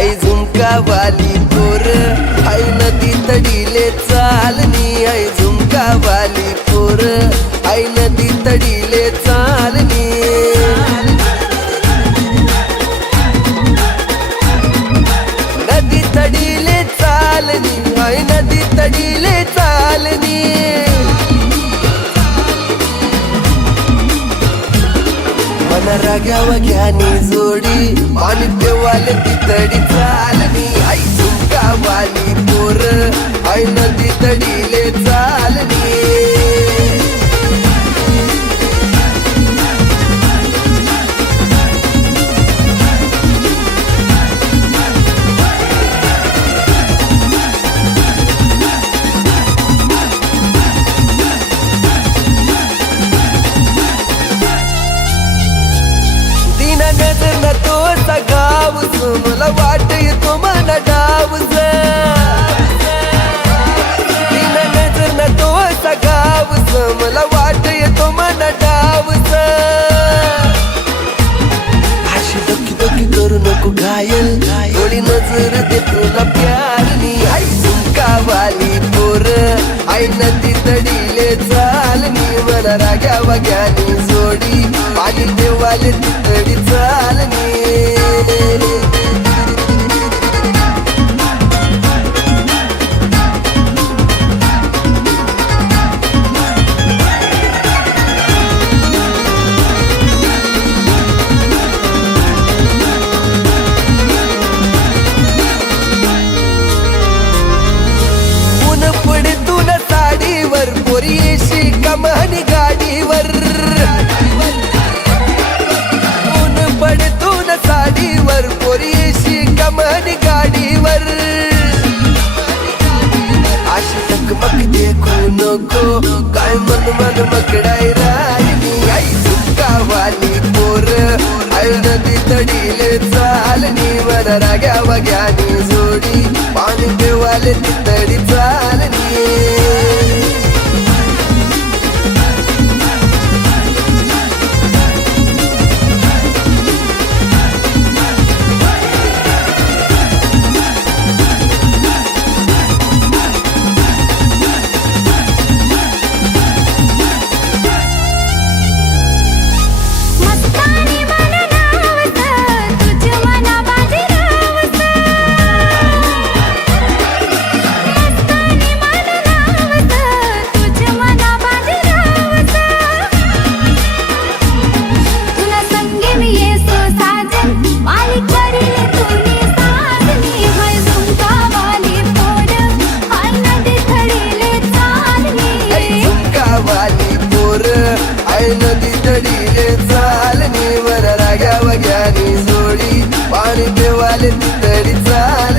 आई झुमका वाली पोर आई नदी तडीले चालनी आई झुमका वाली पोर आई नदी तडीले चालनी नदी तडीले चालनी आई नदी तडीले चालनी मन राग्यावा घ्यानी जोडी पाणी देवाले ती तडी चालनी आई झुमका वाली पोर आई नदी तडीले चालनी नजर न तो सगावस मला वाट येतो मन डावस तीन नजर न तो सगावस मला वाट येतो मन डावस अशी दोकी दोकी करू नको घायल थोडी नजर दे तुला प्यारनी आई झुमका वाली पोर आई नदी तडीले चालनी मला राग्या वग्यानी जोडी पाणी देवाले ती तडी चालनी साडीवर पोरी येशी कमानी गाडीवर ऊन पडतून साडीवर पोरी येशी कमानी गाडीवर अशी टकमक देखू नको काय मन मन मकडाई राहिनी आई झुमका वाली पोर आई नदी तडीले चालनी मन राग्या वग्यानी जोडी पाणी देवाले ती तडी चालनी आई नदी तडीले चालनी वर राग्या वग्यानी जोडी पाणी देवाले ती तडी चालनी